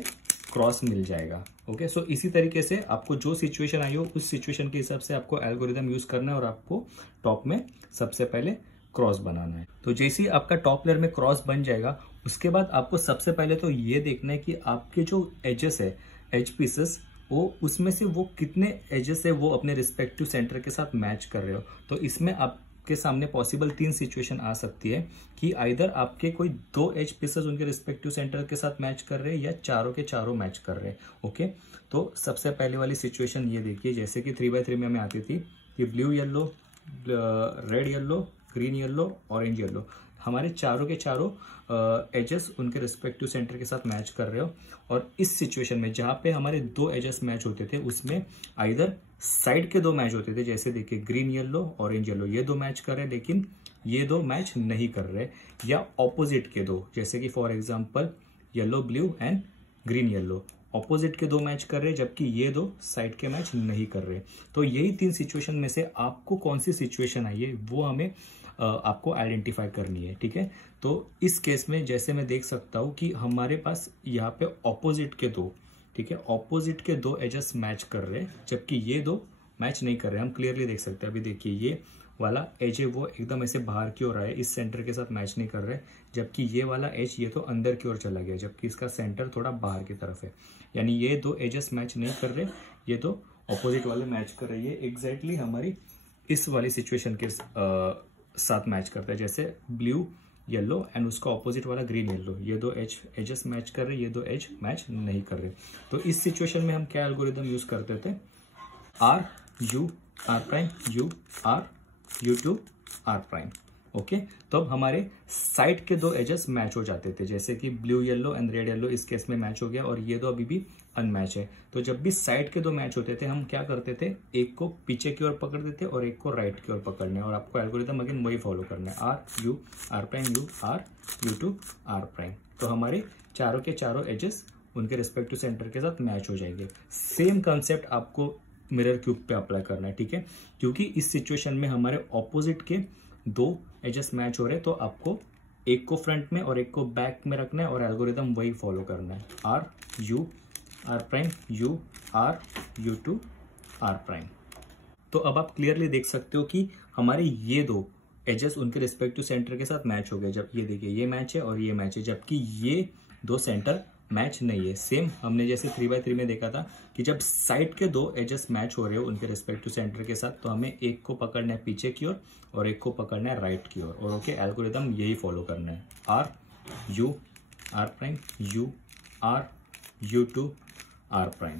क्रॉस मिल जाएगा। ओके, सो इसी तरीके से आपको जो सिचुएशन आई हो उस सिचुएशन के हिसाब से आपको एल्गोरिदम यूज करना है, और आपको टॉप में सबसे पहले क्रॉस बनाना है। तो जैसे ही आपका टॉप लेयर में क्रॉस बन जाएगा, उसके बाद आपको सबसे पहले तो ये देखना है कि आपके जो एजेस है, एज पीसेस, वो उसमें से वो कितने एजेस है वो अपने रिस्पेक्टिव सेंटर के साथ मैच कर रहे हो। तो इसमें आपके सामने पॉसिबल 3 सिचुएशन आ सकती है कि आइदर आपके कोई 2 एज पीसेस उनके रिस्पेक्टिव सेंटर के साथ मैच कर रहे हैं या चारों के चारों मैच कर रहे हैं। ओके, तो सबसे पहले वाली सिचुएशन ये देखिए, जैसे कि 3x3 में हमें आती थी कि blue yellow, red yellow, green yellow, orange yellow, हमारे चारों के चारों एजेस उनके रिस्पेक्टिव सेंटर के साथ मैच कर रहे हो। और इस सिचुएशन में जहां पे हमारे 2 एजेस मैच होते थे उसमें आइदर साइड के 2 मैच होते थे, जैसे देखिए ग्रीन येलो, ऑरेंज येलो, ये 2 मैच कर रहे हैं लेकिन ये 2 मैच नहीं कर रहे, या ऑपोजिट के 2, जैसे कि for example yellow blue and green yellow, opposite के 2 मैच कर रहे हैं जबकि ये 2 साइड के मैच नहीं कर रहे। तो यही 3 सिचुएशन में से आपको कौन सी सिचुएशन आई है वो हमें आपको आइडेंटिफाई करनी है। ठीक है, तो इस केस में जैसे मैं देख सकता हूं कि हमारे पास यहाँ पे ऑपोजिट के 2, ठीक है, ऑपोजिट के 2 एजेस मैच कर रहे हैं जबकि ये 2 मैच नहीं कर रहे। हम क्लियरली देख सकते हैं, अभी देखिए ये वाला एज है वो एकदम ऐसे बाहर की ओर आया, इस सेंटर के साथ मैच नहीं कर रहे, जबकि ये वाला एज ये तो अंदर की ओर चला गया जबकि इसका सेंटर थोड़ा बाहर की तरफ है। यानी ये 2 एजेस मैच नहीं कर रहे, ये तो ऑपोजिट वाले मैच कर रहे हैं। एग्जैक्टली हमारी इस वाली सिचुएशन के साथ मैच करता है, जैसे ब्लू येलो एंड उसका ऑपोजिट वाला ग्रीन येलो, ये 2 एजेस मैच कर रहे, ये 2 एज मैच नहीं कर रहे। तो इस सिचुएशन में हम क्या एल्गोरिदम यूज करते थे, R U R prime U R U two R prime. Okay, तो अब हमारे साइड के 2 एजेस मैच हो जाते थे, जैसे कि blue yellow and red yellow इस केस में मैच हो गया, और ये 2 अभी भी अनमैच है। तो जब भी साइड के 2 मैच होते थे हम क्या करते थे, एक को पीछे की ओर पकड़ देते और एक को राइट की ओर पकड़ने, और आपको एल्गोरिदम अगेन वही फॉलो करना है, R U R prime U R U two R prime. तो हमारे चारों के चारों एजेस उनके रिस्पेक्टिव सेंटर के साथ मैच हो जाएंगे। सेम कंसेप्ट आपको मिरर क्यूब पे अप्लाई करना है। ठीक है, क्योंकि इस सिचुएशन में हमारे ऑपोजिट के 2 एजेस मैच हो रहे हैं, तो आपको एक को फ्रंट में और एक को बैक में रखना है और एल्गोरिदम वही फॉलो करना है, R U R prime U R U two R prime. तो अब आप क्लियरली देख सकते हो कि हमारे ये 2 एजेस उनके रिस्पेक्टिव सेंटर के साथ मैच हो गए। जब ये देखिए ये मैच है और ये मैच है, जबकि ये 2 सेंटर मैच नहीं है। सेम हमने जैसे 3x3 में देखा था कि जब साइड के दो एजेस मैच हो रहे हो उनके रिस्पेक्टिव सेंटर के साथ, तो हमें एक को पकड़ना है पीछे की ओर और एक को पकड़ना है राइट की ओर, और ओके एल्गोरिदम यही फॉलो करना है। R U R prime U R U two R prime,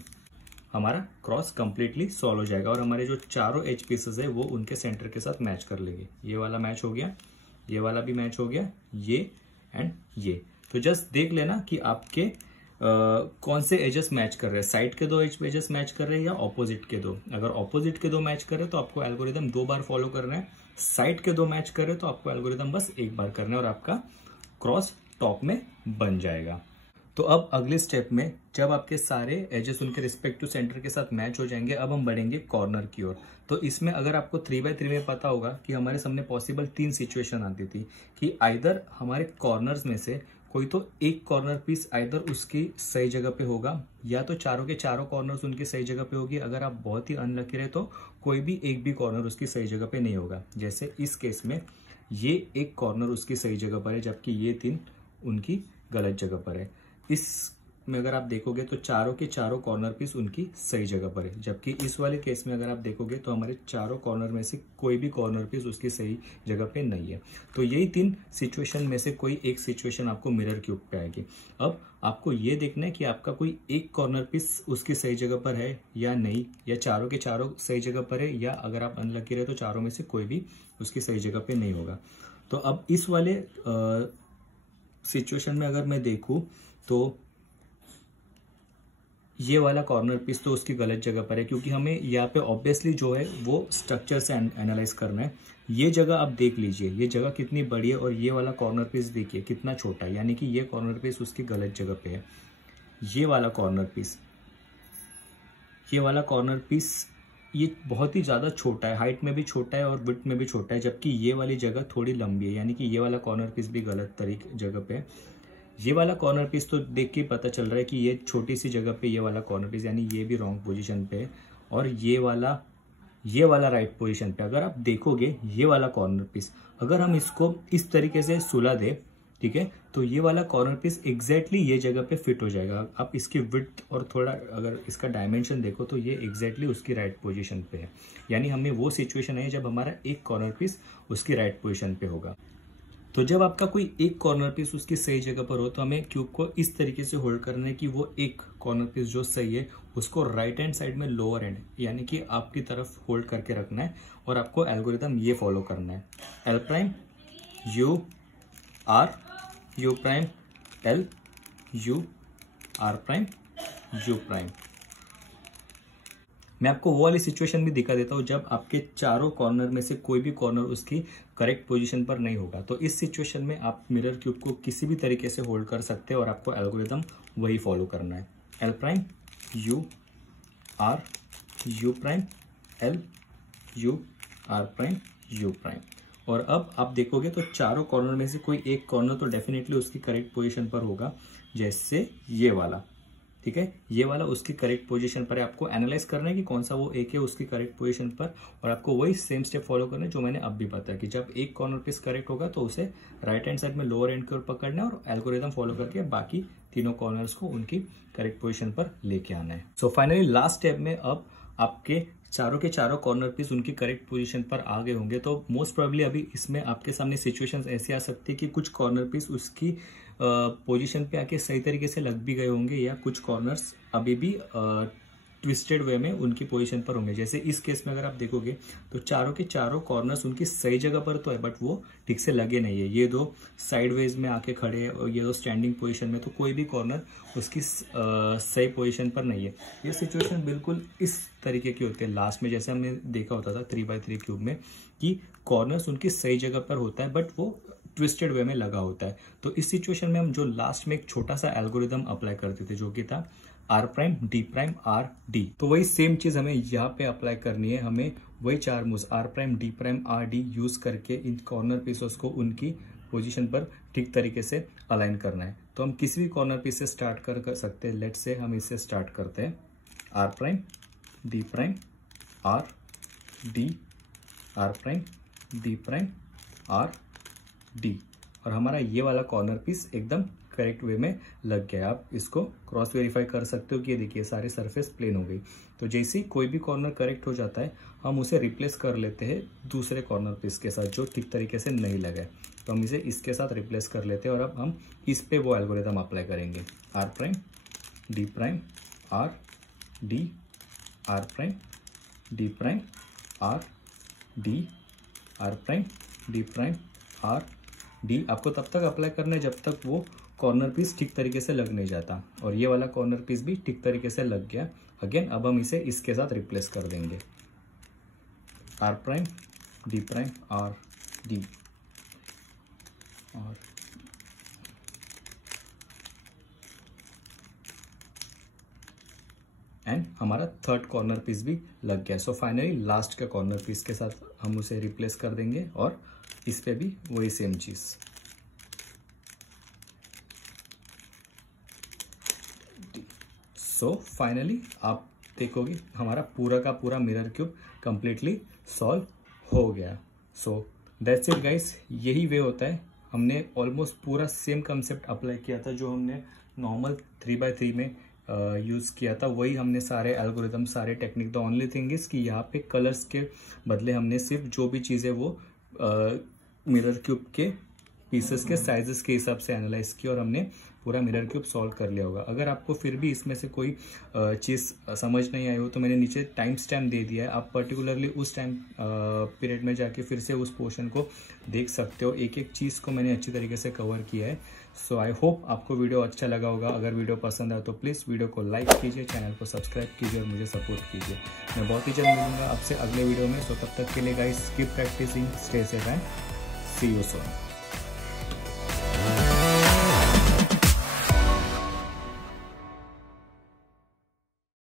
हमारा क्रॉस कंप्लीटली सॉल्व हो जाएगा और हमारे जो चारों एज पीसेस है वो उनके सेंटर के साथ मैच कर लेंगे। ये वाला मैच हो गया, ये वाला भी मैच हो गया, ये एंड ये। तो जस्ट देख लेना कि आपके कौन से एजेस मैच कर रहे हैं, साइड के दो एजेस मैच कर रहे हैं या ऑपोजिट के दो। अगर ऑपोजिट के दो मैच कर रहे हैं तो आपको एल्गोरिदम 2 बार फॉलो करना है, साइड के दो मैच कर रहे हैं तो आपको एल्गोरिदम बस 1 बार करना है और आपका क्रॉस टॉप में बन जाएगा। तो अब अगले स्टेप में जब आपके सारे एजेस उनके रिस्पेक्टिव सेंटर के साथ मैच हो जाएंगे, अब हम बढ़ेंगे कॉर्नर की ओर। तो इसमें अगर आपको 3x3 में पता होगा कि हमारे सामने पॉसिबल 3 सिचुएशन आती थी कि आइदर हमारे कॉर्नर्स में से कोई तो एक कॉर्नर पीस आइदर उसकी सही जगह पे होगा या तो चारों के चारों कॉर्नर्स उनकी सही जगह पे होगी। अगर आप बहुत ही अनलकी रहे तो कोई भी एक भी कॉर्नर उसकी सही जगह पे नहीं होगा। जैसे इस केस में ये एक कॉर्नर उसकी सही जगह पर है जबकि ये 3 उनकी गलत जगह पर है। इस में अगर आप देखोगे तो चारों के चारों कॉर्नर पीस उनकी सही जगह पर है, जबकि इस वाले केस में अगर आप देखोगे तो हमारे चारों कॉर्नर में से कोई भी कॉर्नर पीस उसकी सही जगह पे नहीं है। तो यही 3 सिचुएशन में से कोई एक सिचुएशन आपको मिरर क्यूब पे आएगी। अब आपको ये देखना है कि आपका कोई एक कॉर्नर पीस उसकी सही जगह पर है या नहीं, या चारों के चारों सही जगह पर है, या अगर आप अनलकी रहे तो चारों में से कोई भी उसकी सही जगह पे नहीं होगा। तो अब इस वाले सिचुएशन में अगर मैं देखूं तो ये वाला कॉर्नर पीस तो उसकी गलत जगह पर है, क्योंकि हमें यहाँ पे ऑब्वियसली जो है वो स्ट्रक्चर से एनालाइज करना है। ये जगह आप देख लीजिए, ये जगह कितनी बड़ी है और ये वाला कॉर्नर पीस देखिए कितना छोटा है, यानी कि ये कॉर्नर पीस उसकी गलत जगह पे है। ये वाला कॉर्नर पीस, ये वाला कॉर्नर पीस ये बहुत ही ज़्यादा छोटा है, हाइट में भी छोटा है और विड्थ में भी छोटा है, जबकि ये वाली जगह थोड़ी लंबी है, यानी कि ये वाला कॉर्नर पीस भी गलत तरीके जगह पे है। ये वाला कॉर्नर पीस तो देख के पता चल रहा है कि ये छोटी सी जगह पे ये वाला कॉर्नर पीस, यानी ये भी रॉन्ग पोजीशन पे है, और ये वाला राइट पोजीशन पे। अगर आप देखोगे ये वाला कॉर्नर पीस अगर हम इसको इस तरीके से सुला दे, ठीक है, तो ये वाला कॉर्नर पीस एग्जैक्टली ये जगह पे फिट हो जाएगा। आप इसकी विड्थ और थोड़ा अगर इसका डायमेंशन देखो तो ये एग्जैक्टली उसकी राइट पोजीशन पे है, यानी हमें वो सिचुएशन है जब हमारा एक कॉर्नर पीस उसकी राइट पोजीशन पे होगा। तो जब आपका कोई एक कॉर्नर पीस उसकी सही जगह पर हो तो हमें क्यूब को इस तरीके से होल्ड करना है कि वो एक कॉर्नर पीस जो सही है उसको राइट हैंड साइड में लोअर एंड यानी कि आपकी तरफ होल्ड करके रखना है, और आपको एल्गोरिदम ये फॉलो करना है। L prime U R U prime L U R prime U prime. मैं आपको वो वाली सिचुएशन भी दिखा देता हूं जब आपके चारों कॉर्नर में से कोई भी कॉर्नर उसकी करेक्ट पोजीशन पर नहीं होगा। तो इस सिचुएशन में आप मिरर क्यूब को किसी भी तरीके से होल्ड कर सकते हैं और आपको एल्गोरिदम वही फॉलो करना है। L prime U R U prime L U R prime U prime. और अब आप देखोगे तो चारों कॉर्नर में से कोई एक कॉर्नर तो डेफिनेटली उसकी करेक्ट पोजीशन पर होगा, जैसे ये वाला, ठीक है, ये वाला उसकी करेक्ट पोजीशन पर है। आपको एनालाइज करना है कि कौन सा वो एक है उसकी करेक्ट पोजीशन पर, और आपको वही सेम स्टेप फॉलो करना है जो मैंने अब भी बताया कि जब एक कॉर्नर पीस करेक्ट होगा तो उसे राइट हैंड साइड में लोअर एंड की ओर पकड़ना है और एल्गोरिदम फॉलो करके बाकी तीनों कॉर्नर्स को उनकी करेक्ट पोजीशन पर लेके आना है। सो फाइनली लास्ट स्टेप में अब आपके चारों के चारों कॉर्नर पीस उनकी करेक्ट पोजीशन पर आ गए होंगे। तो मोस्ट प्रोबेबली अभी इसमें आपके सामने सिचुएशंस ऐसी आ सकती है कि कुछ कॉर्नर पीस उसकी पोजीशन पे आके सही तरीके से लग भी गए होंगे, या कुछ कॉर्नर्स अभी भी ट्विस्टेड वे में उनकी पोजीशन पर होंगे। जैसे इस केस में अगर आप देखोगे तो चारों के चारों कॉर्नर्स उनकी सही जगह पर तो है, बट वो ठीक से लगे नहीं है। ये दो साइडवेज में आके खड़े हैं और ये दो स्टैंडिंग पोजीशन में, तो कोई भी कॉर्नर उसकी सही पोजीशन पर नहीं है। ये सिचुएशन बिल्कुल इस तरीके की होती है लास्ट में, जैसे हमने देखा होता था 3x3 क्यूब में कि कॉर्नर्स उनकी सही जगह पर होता है बट वो ट्विस्टेड वे में लगा होता है। तो इस सिचुएशन में हम जो लास्ट में एक छोटा सा एल्गोरिदम अप्लाई करते थे जो कि था R prime D prime R D, तो वही सेम चीज हमें यहाँ पे अप्लाई करनी है। हमें वही 4 moves R prime D prime R D use करके इन कॉर्नर पीसेस को उनकी पोजीशन पर ठीक तरीके से अलाइन करना है। तो हम किसी भी कॉर्नर पीस से स्टार्ट कर सकते हैं। लेट्स से हम इससे स्टार्ट करते हैं R prime D prime R D R prime D prime R D, और हमारा ये वाला कॉर्नर पीस एकदम करेक्ट वे में लग गया। आप इसको क्रॉस वेरीफाई कर सकते हो कि ये देखिए सारी सरफेस प्लेन हो गई। तो जैसे ही कोई भी कॉर्नर करेक्ट हो जाता है हम उसे रिप्लेस कर लेते हैं दूसरे कॉर्नर पीस के साथ जो ठीक तरीके से नहीं लगा है। तो हम इसे इसके साथ रिप्लेस कर लेते हैं और अब हम इस पे वो एल्गोरिथम अप्लाई करेंगे। R prime D prime R D, R prime D prime R D, R prime D prime R D. आपको तब तक अप्लाई करना है जब तक वो कॉर्नर पीस ठीक तरीके से लग नहीं जाता। और ये वाला कॉर्नर पीस भी ठीक तरीके से लग गया। अगेन अब हम इसे इसके साथ रिप्लेस कर देंगे। R prime D prime R D, और एंड हमारा थर्ड कॉर्नर पीस भी लग गया। सो फाइनली लास्ट के कॉर्नर पीस के साथ हम उसे रिप्लेस कर देंगे और इस पे भी वही सेम चीज। सो फाइनली आप देखोगे हमारा पूरा का पूरा मिरर क्यूब कंप्लीटली सॉल्व हो गया। सो दैट्स इट गाइस, यही वे होता है। हमने ऑलमोस्ट पूरा सेम कंसेप्ट अप्लाई किया था जो हमने नॉर्मल 3x3 में यूज़ किया था, वही हमने सारे एल्गोरिथम सारे technique. The only thing is कि यहाँ पे कलर्स के बदले हमने सिर्फ जो भी चीज़ें वो मिरर क्यूब के पीसेस के साइजेस के हिसाब से एनालाइज किया और हमने पूरा मिरर क्यूब सॉल्व कर लिया होगा। अगर आपको फिर भी इसमें से कोई चीज़ समझ नहीं आई हो तो मैंने नीचे टाइम स्टैम्प दे दिया है, आप पर्टिकुलरली उस टाइम पीरियड में जाके फिर से उस पोर्शन को देख सकते हो। एक एक चीज़ को मैंने अच्छी तरीके से कवर किया है। सो आई होप आपको वीडियो अच्छा लगा होगा। अगर वीडियो पसंद आए तो प्लीज़ वीडियो को लाइक कीजिए, चैनल को सब्सक्राइब कीजिए और मुझे सपोर्ट कीजिए। मैं बहुत ही जल्द मिलूंगा आपसे अगले वीडियो में। सो तब तक के लिए guys keep practicing, stay safe and see you soon.